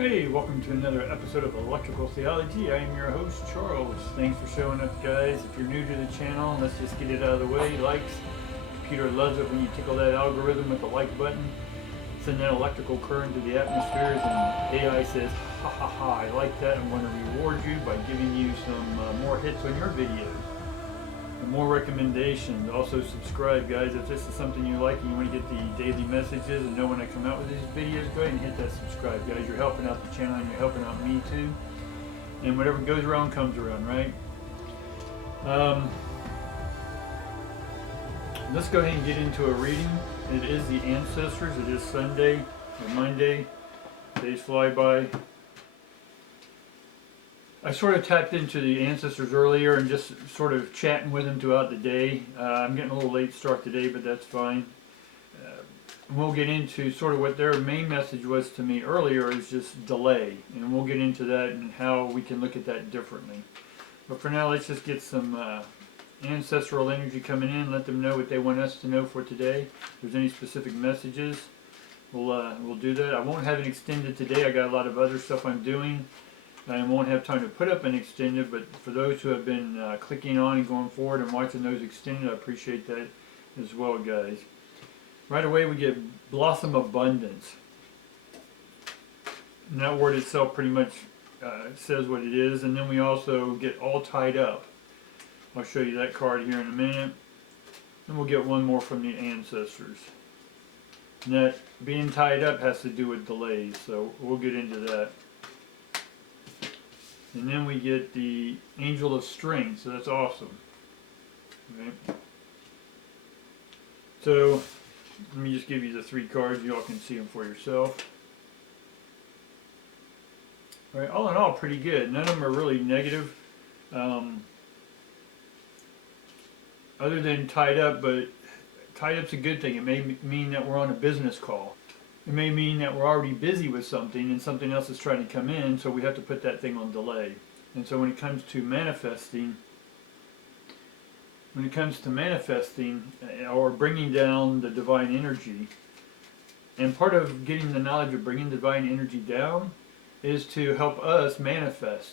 Hey, welcome to another episode of Electrical Theology. I am your host, Charles. Thanks for showing up, guys. If you're new to the channel, let's just get it out of the way. Likes. Computer loves it when you tickle that algorithm with the like button. Send that electrical current to the atmospheres, and AI says, ha ha ha, I like that. I'm going to reward you by giving you some more hits on your videos. And more recommendations. Also subscribe, guys. If this is something you like and you want to get the daily messages and know when I come out with these videos, go ahead and hit that subscribe, guys. You're helping out the channel and you're helping out me too. And whatever goes around comes around, right? Let's go ahead and get into a reading. It is the ancestors. It is Sunday or Monday. Days fly by. I sort of tapped into the ancestors earlier and just sort of chatting with them throughout the day. I'm getting a little late start today, but that's fine. We'll get into sort of what their main message was to me earlier is just delay. And we'll get into that and how we can look at that differently. But for now, let's just get some ancestral energy coming in. Let them know what they want us to know for today. If there's any specific messages, we'll do that. I won't have it extended today. I got a lot of other stuff I'm doing. I won't have time to put up an extended, but for those who have been clicking on and going forward and watching those extended, I appreciate that as well, guys. Right away we get blossom abundance. And that word itself pretty much says what it is. And then we also get all tied up. I'll show you that card here in a minute. And we'll get one more from the ancestors. And that being tied up has to do with delays, so we'll get into that. And then we get the Angel of Strength, so that's awesome. Okay. So, let me just give you the three cards, you all can see them for yourself. All right, all in all, pretty good. None of them are really negative. Other than tied up, but tied up's a good thing. It may mean that we're on a business call. It may mean that we're already busy with something and something else is trying to come in, so we have to put that thing on delay. And so when it comes to manifesting or bringing down the divine energy, and part of getting the knowledge of bringing divine energy down is to help us manifest,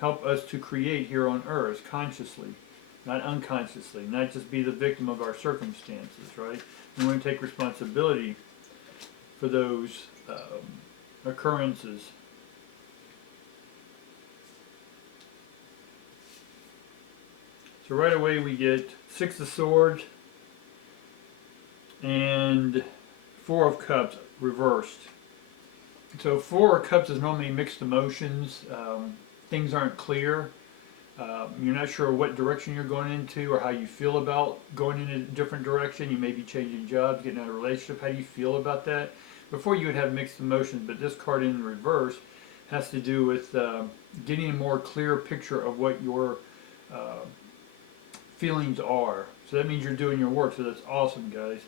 help us to create here on earth consciously, not unconsciously, not just be the victim of our circumstances, right? We want to take responsibility for those occurrences. So right away we get Six of Swords and Four of Cups reversed. So Four of Cups is normally mixed emotions. Things aren't clear. You're not sure what direction you're going into or how you feel about going in a different direction. You may be changing jobs, getting out of a relationship. How do you feel about that? Before you would have mixed emotions, but this card in reverse has to do with getting a more clear picture of what your feelings are. So that means you're doing your work, so that's awesome, guys.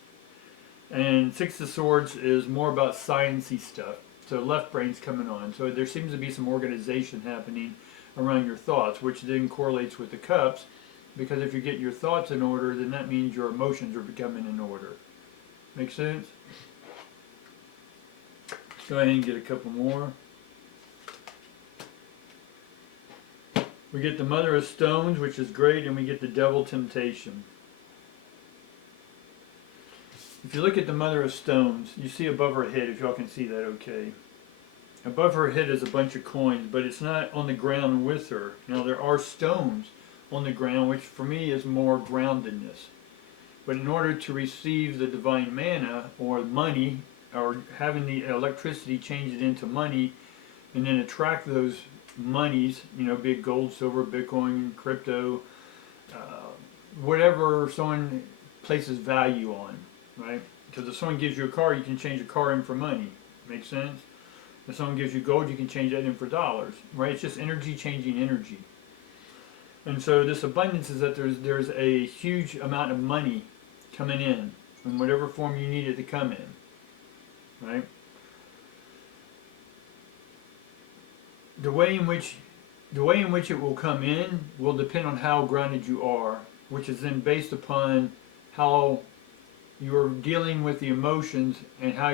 And Six of Swords is more about sciencey stuff. So left brain's coming on. So there seems to be some organization happening around your thoughts, which then correlates with the cups, because if you get your thoughts in order, then that means your emotions are becoming in order. Make sense? Go ahead and get a couple more. We get the Mother of Stones, which is great, and we get the Devil Temptation. If you look at the Mother of Stones, you see above her head, if y'all can see that okay. Above her head is a bunch of coins, but it's not on the ground with her. Now there are stones on the ground, which for me is more groundedness. But in order to receive the divine manna, or money, or having the electricity change it into money, and then attract those monies, you know, be it gold, silver, Bitcoin, crypto, whatever someone places value on, right? Because if someone gives you a car, you can change a car in for money. Make sense? If someone gives you gold, you can change that in for dollars, right? It's just energy changing energy. And so this abundance is that there's a huge amount of money coming in whatever form you need it to come in. Right? The way in which it will come in will depend on how grounded you are, which is then based upon how you're dealing with the emotions and how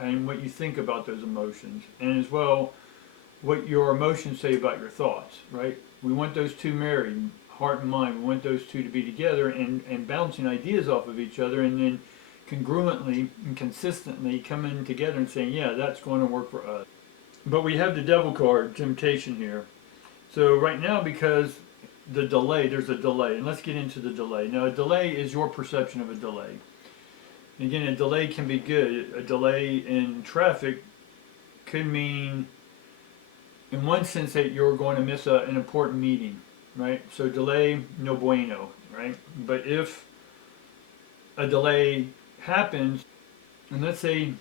and what you think about those emotions, and as well what your emotions say about your thoughts, right? We want those two married, heart and mind. We want those two to be together and bouncing ideas off of each other, and then congruently and consistently coming together and saying, yeah, that's going to work for us. But we have the devil card, temptation, here. So right now, because there's a delay, and let's get into the delay. Now, a delay is your perception of a delay. And again, a delay can be good. A delay in traffic could mean, in one sense, that you're going to miss an important meeting, right? So delay, no bueno, right? But if a delay happens, and let's say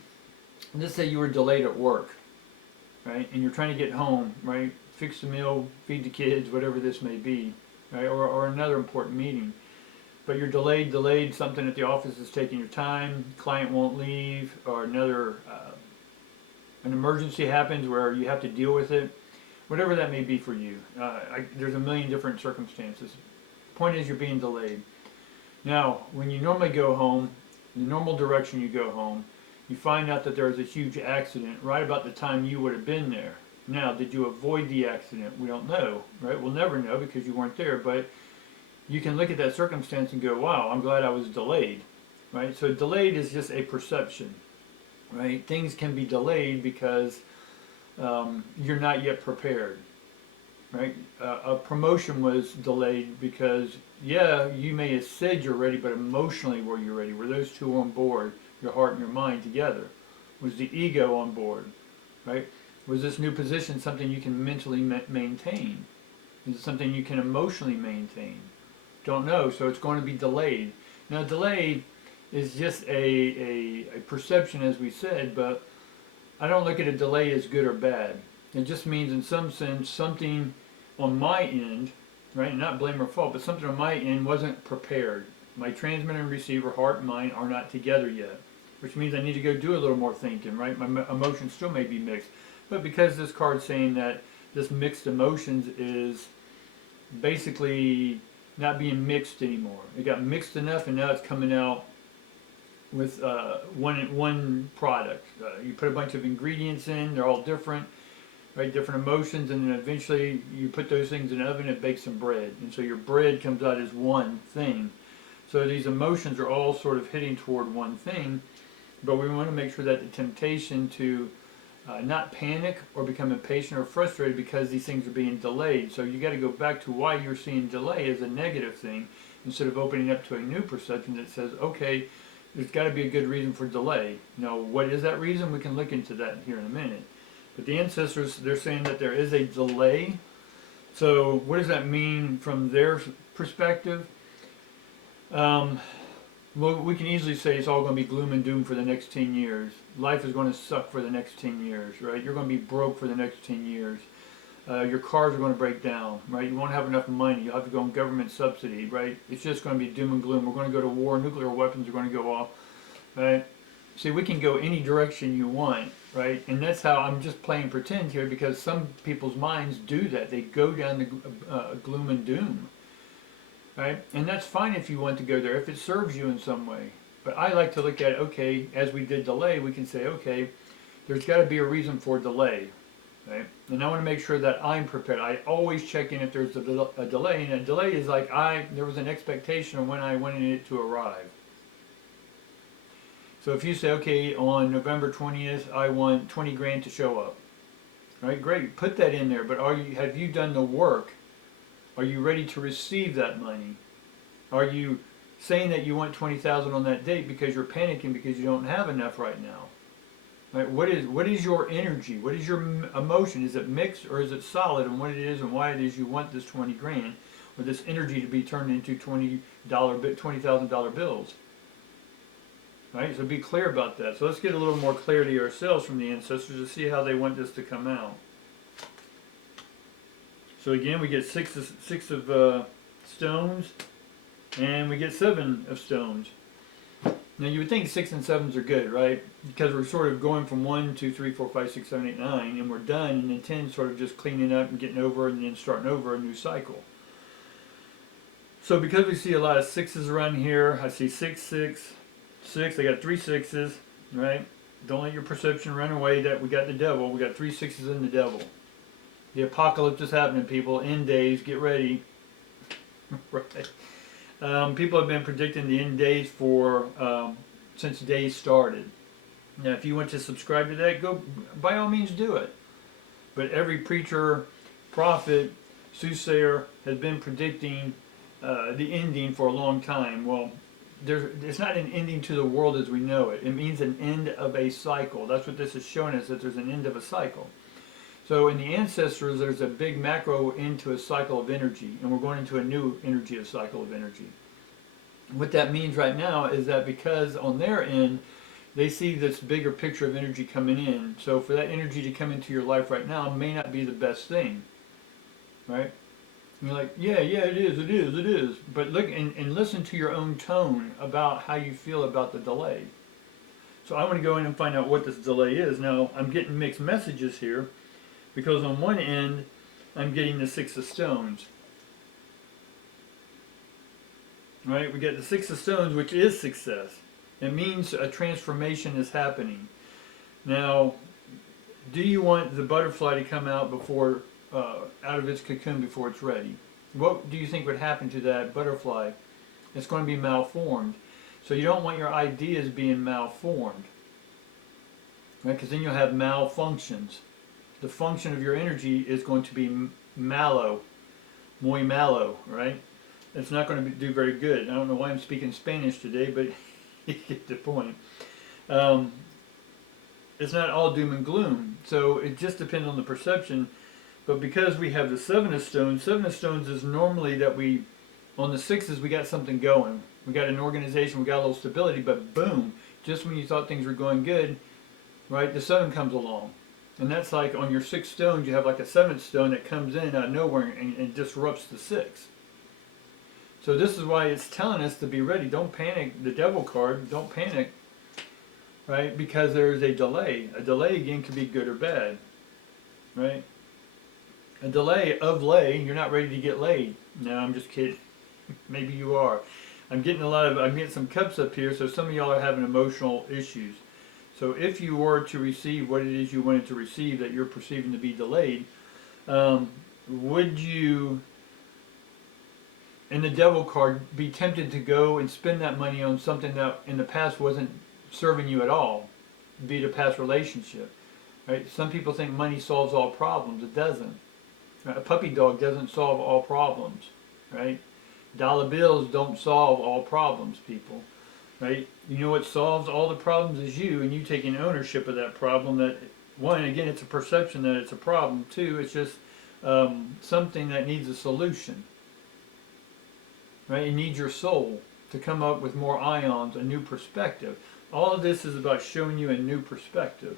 you were delayed at work, right? And you're trying to get home, right? Fix the meal, feed the kids, whatever this may be, right? Or another important meeting. But you're delayed, something at the office is taking your time, client won't leave, or an emergency happens where you have to deal with it, whatever that may be for you. There's a million different circumstances. Point is, you're being delayed. Now, when you normally go home, the normal direction you go home, you find out that there was a huge accident right about the time you would have been there. Now, did you avoid the accident? We don't know, right? We'll never know because you weren't there, but you can look at that circumstance and go, wow, I'm glad I was delayed, right? So delayed is just a perception, right? Things can be delayed because you're not yet prepared, right? A promotion was delayed because, yeah, you may have said you're ready, but emotionally were you ready? Were those two on board, your heart and your mind together? Was the ego on board, right? Was this new position something you can mentally maintain? Is it something you can emotionally maintain? Don't know, so it's going to be delayed. Now, delay is just a perception, as we said, but I don't look at a delay as good or bad. It just means, in some sense, something on my end, right, not blame or fault, but something on my end wasn't prepared. My transmitter and receiver, heart and mind, are not together yet, which means I need to go do a little more thinking, right? My emotions still may be mixed. But because this card's saying that this mixed emotions is basically not being mixed anymore. It got mixed enough, and now it's coming out with one product. You put a bunch of ingredients in, they're all different, right? Different emotions, and then eventually you put those things in the oven and bake some bread. And so your bread comes out as one thing. So these emotions are all sort of hitting toward one thing, but we want to make sure that the temptation to not panic or become impatient or frustrated because these things are being delayed. So you got to go back to why you're seeing delay as a negative thing instead of opening up to a new perception that says, okay, there's got to be a good reason for delay. Now, what is that reason? We can look into that here in a minute. But the ancestors, they're saying that there is a delay. So what does that mean from their perspective? Well, we can easily say it's all going to be gloom and doom for the next 10 years. Life is going to suck for the next 10 years, right? You're going to be broke for the next 10 years. Your cars are going to break down, right? You won't have enough money. You'll have to go on government subsidy, right? It's just going to be doom and gloom. We're going to go to war. Nuclear weapons are going to go off, right? See, we can go any direction you want, right? And that's how I'm just playing pretend here because some people's minds do that. They go down the gloom and doom. Right? And that's fine if you want to go there, if it serves you in some way. But I like to look at, okay, as we did delay, we can say, okay, there's got to be a reason for delay. Right? And I want to make sure that I'm prepared. I always check in if there's a delay. And a delay is like there was an expectation of when I wanted it to arrive. So if you say, okay, on November 20th, I want 20 grand to show up. Right? Great. Put that in there. But have you done the work? Are you ready to receive that money? Are you saying that you want 20,000 on that date because you're panicking because you don't have enough right now? Right? What is your energy? What is your emotion? Is it mixed or is it solid? And what it is and why it is you want this 20 grand or this energy to be turned into $20,000 bills? Right? So be clear about that. So let's get a little more clarity ourselves from the ancestors to see how they want this to come out. So again, we get six of stones, and we get 7 of stones. Now you would think 6 and 7s are good, right? Because we're sort of going from 1, 2, 3, 4, 5, 6, 7, 8, 9, and we're done, and then 10 sort of just cleaning up and getting over, and then starting over a new cycle. So because we see a lot of 6s around here, I see 6, 6, 6. I got 3 6s, right? Don't let your perception run away that we got the devil. We got 3 6s in the devil. The apocalypse is happening, people. End days, get ready. Right. People have been predicting the end days for since days started. Now, if you want to subscribe to that, go by all means do it. But every preacher, prophet, soothsayer has been predicting the ending for a long time. Well, it's not an ending to the world as we know it. It means an end of a cycle. That's what this is showing us, that there's an end of a cycle. So in the ancestors, there's a big macro end to a cycle of energy, and we're going into a new energy of cycle of energy. What that means right now is that because on their end, they see this bigger picture of energy coming in. So for that energy to come into your life right now may not be the best thing, right? And you're like, yeah, it is. But look and listen to your own tone about how you feel about the delay. So I want to go in and find out what this delay is. Now, I'm getting mixed messages here because on one end, I'm getting the Six of Stones. Right? We get the Six of Stones, which is success. It means a transformation is happening. Now, do you want the butterfly to come out before, out of its cocoon before it's ready? What do you think would happen to that butterfly? It's going to be malformed. So you don't want your ideas being malformed, right? Because then you'll have malfunctions. The function of your energy is going to be malo, muy malo, right? It's not going to do very good. I don't know why I'm speaking Spanish today, but you get the point. It's not all doom and gloom. So it just depends on the perception. But because we have the Seven of Stones is normally that we, on the sixes, we got something going. We got an organization, we got a little stability, but boom, just when you thought things were going good, right, the seven comes along. And that's like on your 6 stones, you have like a 7th stone that comes in out of nowhere and disrupts the 6. So this is why it's telling us to be ready. Don't panic, the devil card, don't panic, right, because there's a delay. A delay, again, could be good or bad, right? A delay of lay, you're not ready to get laid. No, I'm just kidding. Maybe you are. I'm getting some cups up here, so some of y'all are having emotional issues. So if you were to receive what it is you wanted to receive that you're perceiving to be delayed, would you, in the devil card, be tempted to go and spend that money on something that in the past wasn't serving you at all, be it a past relationship, right? Some people think money solves all problems. It doesn't. A puppy dog doesn't solve all problems, right? Dollar bills don't solve all problems, people, right? You know what solves all the problems is you, and you taking ownership of that problem. That, one, again, it's a perception that it's a problem. Two, it's just something that needs a solution, right? You need your soul to come up with more ions, a new perspective. All of this is about showing you a new perspective,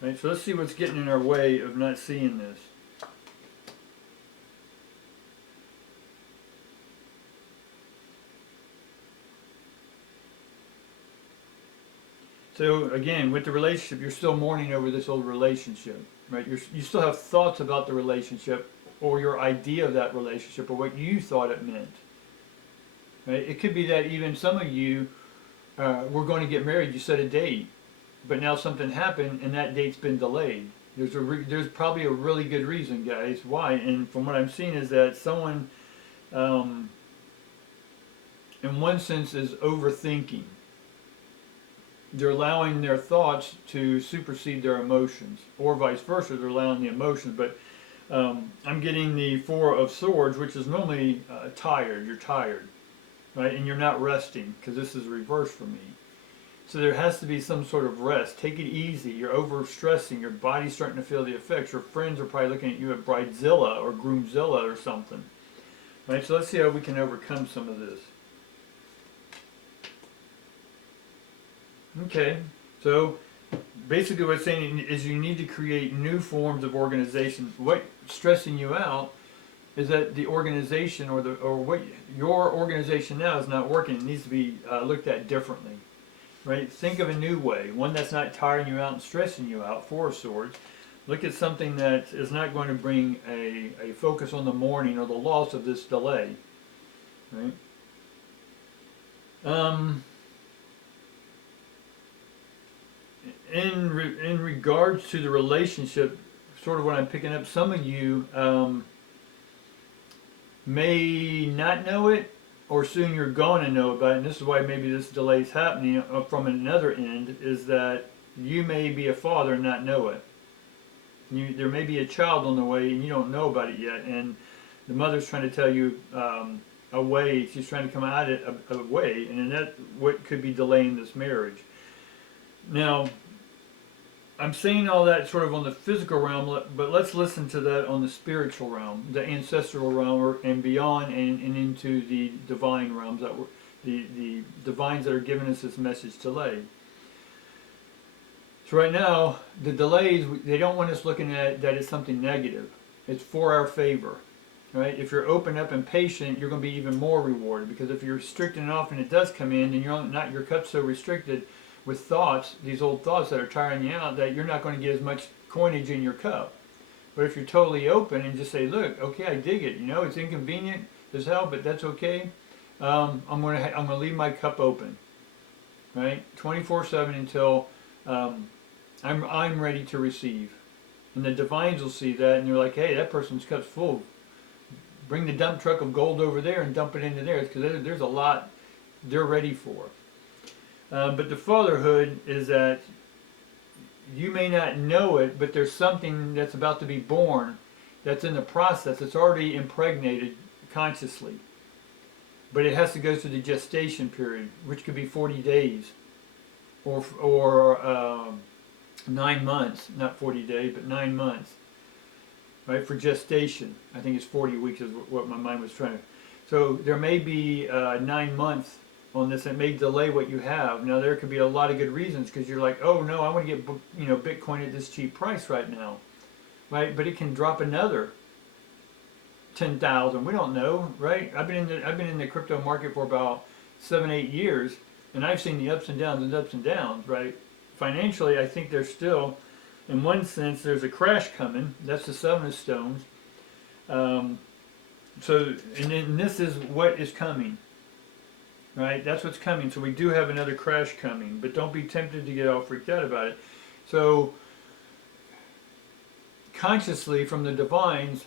right? So let's see what's getting in our way of not seeing this. So again, with the relationship, you're still mourning over this old relationship, right? You still have thoughts about the relationship or your idea of that relationship or what you thought it meant, right? It could be that even some of you were going to get married, you set a date, but now something happened and that date's been delayed. There's probably a really good reason, guys, why. And from what I'm seeing is that someone, in one sense, is overthinking. They're allowing their thoughts to supersede their emotions, or vice versa. They're allowing the emotions. But I'm getting the Four of Swords, which is normally tired. You're tired, right? And you're not resting, because this is reversed for me. So there has to be some sort of rest. Take it easy. You're overstressing. Your body's starting to feel the effects. Your friends are probably looking at you at Bridezilla or Groomzilla or something, right? So let's see how we can overcome some of this. Okay, so basically what's saying is you need to create new forms of organization. What's stressing you out is that the organization or what your organization now is not working. It needs to be looked at differently, right? Think of a new way, one that's not tiring you out and stressing you out. Four of Swords. Look at something that is not going to bring a focus on the mourning or the loss of this delay, right? In regards to the relationship, sort of what I'm picking up, some of you may not know it, or soon you're going to know about it, and this is why maybe this delay is happening from another end, is that you may be a father and not know it. There may be a child on the way and you don't know about it yet, and the mother's trying to tell you a way, she's trying to come out it a way, and then that what could be delaying this marriage. Now, I'm saying all that sort of on the physical realm, but let's listen to that on the spiritual realm, the ancestral realm, and beyond, and into the divine realms, that the divines that are giving us this message to lay. So right now, the delays, they don't want us looking at that as something negative. It's for our favor, right? If you're open up and patient, you're going to be even more rewarded, because if you're restricting it off and it does come in, then you're not, your cup's so restricted with thoughts, these old thoughts that are tiring you out, that you're not going to get as much coinage in your cup. But if you're totally open and just say, look, okay, I dig it, it's inconvenient as hell, but that's okay. I'm gonna leave my cup open, right, 24/7 until I'm ready to receive. And the divines will see that, and they're like, hey, that person's cup's full. Bring the dump truck of gold over there and dump it into theirs, because there's a lot they're ready for. But the fatherhood is that you may not know it, but there's something that's about to be born that's in the process. It's already impregnated consciously. But it has to go through the gestation period, which could be 40 days or 9 months. Not 40 days, but 9 months. Right, for gestation. I think it's 40 weeks is what my mind was trying to. So there may be 9 months on this. It may delay what you have. Now there could be a lot of good reasons, because you're like, oh no, I want to get Bitcoin at this cheap price right now, right? But it can drop another 10,000. We don't know, right? I've been in the crypto market for about 7-8 years, and I've seen the ups and downs, right? Financially, I think there's still, in one sense, there's a crash coming. That's the 7 of stones. And then this is what is coming. Right, that's what's coming. So we do have another crash coming, but don't be tempted to get all freaked out about it. So consciously from the divines,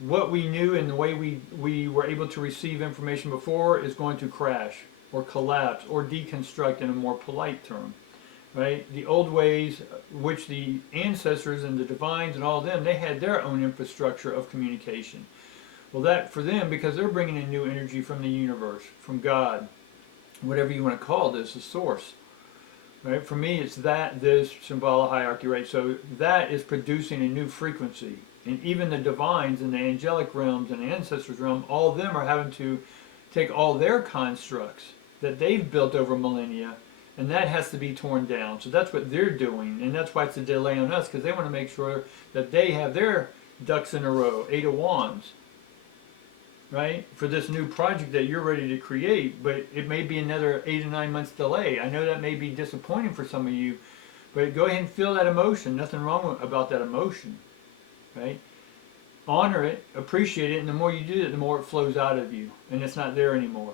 what we knew and the way we were able to receive information before is going to crash or collapse or deconstruct, in a more polite term. Right, the old ways, which the ancestors and the divines and all of them, they had their own infrastructure of communication. Well, that for them, because they're bringing in new energy from the universe, from God, whatever you want to call this, the source. Right? For me, it's this symbolic hierarchy, right? So that is producing a new frequency. And even the divines and the angelic realms and the ancestors realm, all of them are having to take all their constructs that they've built over millennia, and that has to be torn down. So that's what they're doing, and that's why it's a delay on us, because they want to make sure that they have their ducks in a row, 8 of Wands. Right, for this new project that you're ready to create, but it may be another 8 to 9 months delay. I know that may be disappointing for some of you, but go ahead and feel that emotion. Nothing wrong about that emotion, right? Honor it, appreciate it, and the more you do it, the more it flows out of you, and it's not there anymore,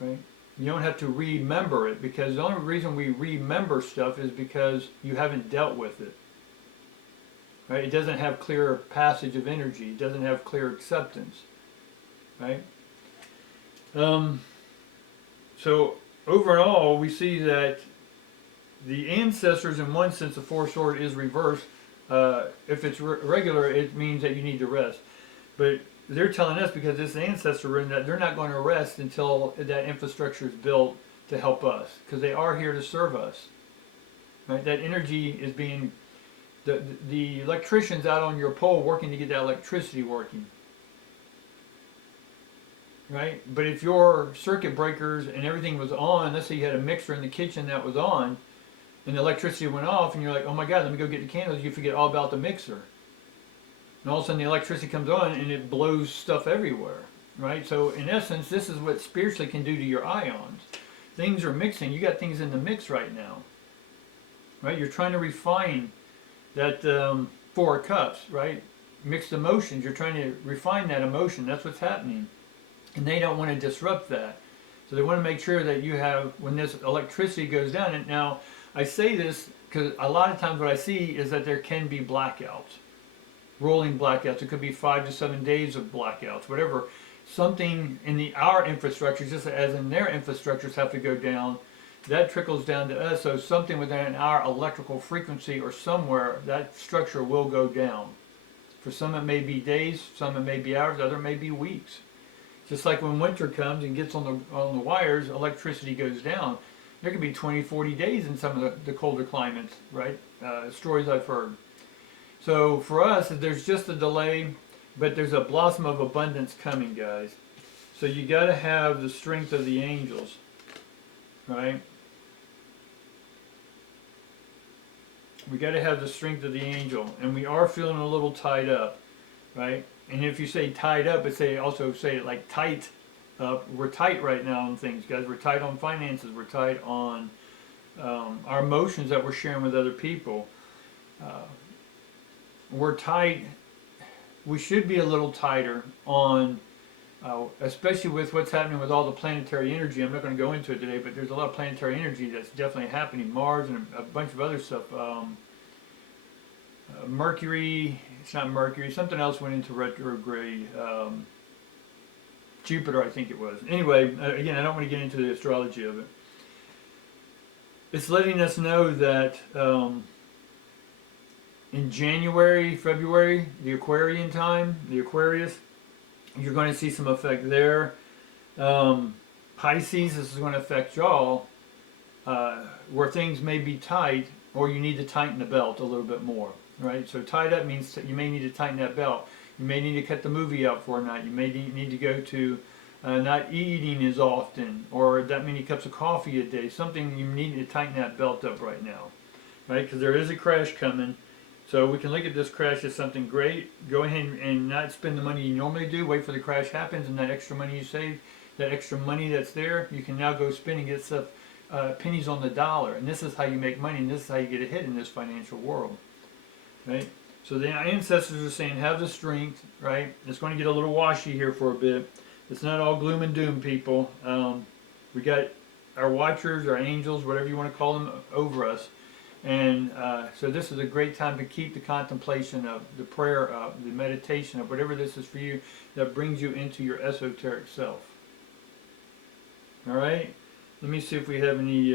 right? You don't have to remember it, because the only reason we remember stuff is because you haven't dealt with it, right? It doesn't have clear passage of energy. It doesn't have clear acceptance. Right? So overall, we see that the ancestors, in one sense, the fourth sword is reversed. If it's regular, it means that you need to rest. But they're telling us, because this ancestor ring, that they're not going to rest until that infrastructure is built to help us, because they are here to serve us. Right? That energy is being, the electrician's out on your pole working to get that electricity working. Right? But if your circuit breakers and everything was on, let's say you had a mixer in the kitchen that was on, and the electricity went off, and you're like, oh my God, let me go get the candles, you forget all about the mixer. And all of a sudden the electricity comes on, and it blows stuff everywhere. Right? So in essence, this is what spiritually can do to your ions. Things are mixing. You got things in the mix right now. Right? You're trying to refine that 4 of Cups, right? Mixed emotions. You're trying to refine that emotion. That's what's happening. And they don't want to disrupt that. So they want to make sure that you have, when this electricity goes down, and now I say this because a lot of times what I see is that there can be blackouts. rolling blackouts. It could be 5 to 7 days of blackouts, whatever. Something in our infrastructure, just as in their infrastructures, have to go down. That trickles down to us. So something within our electrical frequency or somewhere, that structure will go down. For some it may be days, some it may be hours, other may be weeks. Just like when winter comes and gets on the wires, electricity goes down. There can be 20, 40 days in some of the colder climates, right? Stories I've heard. So for us, there's just a delay, but there's a blossom of abundance coming, guys. So you got to have the strength of the angels, right? We got to have the strength of the angel, and we are feeling a little tied up, right? And if you say tied up, but also say it like tight up. We're tight right now on things, guys. We're tight on finances. We're tight on our emotions that we're sharing with other people. We're tight. We should be a little tighter on, especially with what's happening with all the planetary energy. I'm not going to go into it today, but there's a lot of planetary energy that's definitely happening. Mars and a bunch of other stuff. Mercury, it's not Mercury, something else went into retrograde. Jupiter, I think it was. Anyway, again, I don't want to get into the astrology of it. It's letting us know that in January, February, the Aquarian time, the Aquarius, you're going to see some effect there. Pisces, this is going to affect y'all, where things may be tight, or you need to tighten the belt a little bit more. Right, so tied up means you may need to tighten that belt. You may need to cut the movie out for a night. You may need to go to not eating as often, or that many cups of coffee a day. Something you need to tighten that belt up right now, right? Because there is a crash coming. So we can look at this crash as something great. Go ahead and not spend the money you normally do. Wait for the crash happens, and that extra money you save, that extra money that's there, you can now go spend and get stuff pennies on the dollar. And this is how you make money, and this is how you get ahead in this financial world. Right? So the ancestors are saying, have the strength, right? It's going to get a little washy here for a bit. It's not all gloom and doom, people. We got our watchers, our angels, whatever you want to call them, over us. And so this is a great time to keep the contemplation of the prayer up, the meditation of whatever this is for you that brings you into your esoteric self. All right? Let me see if we have any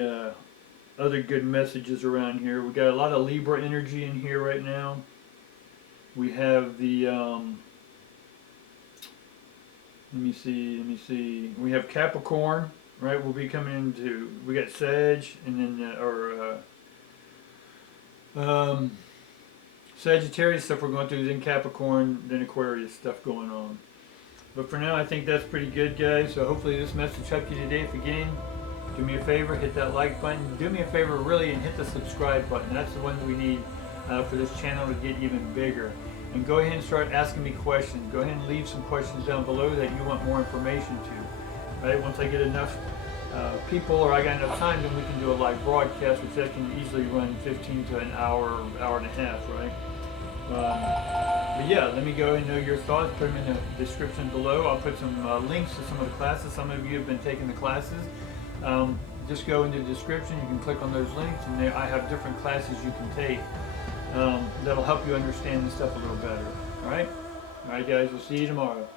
other good messages around here. We got a lot of Libra energy in here right now. We have the let me see. We have Capricorn, right? We'll be coming into. We got Sag, and then Sagittarius stuff we're going through. Then Capricorn, then Aquarius stuff going on. But for now, I think that's pretty good, guys. So hopefully this message helped you today. If again, do me a favor, hit that like button. Do me a favor, really, and hit the subscribe button. That's the one we need for this channel to get even bigger. And go ahead and start asking me questions. Go ahead and leave some questions down below that you want more information to. Right? Once I get enough people, or I got enough time, then we can do a live broadcast, which that can easily run 15 to an hour, hour and a half, right? But yeah, let me go and know your thoughts. Put them in the description below. I'll put some links to some of the classes. Some of you have been taking the classes. Just go into the description. You can click on those links, and there I have different classes you can take that'll help you understand this stuff a little better. All right, guys. We'll see you tomorrow.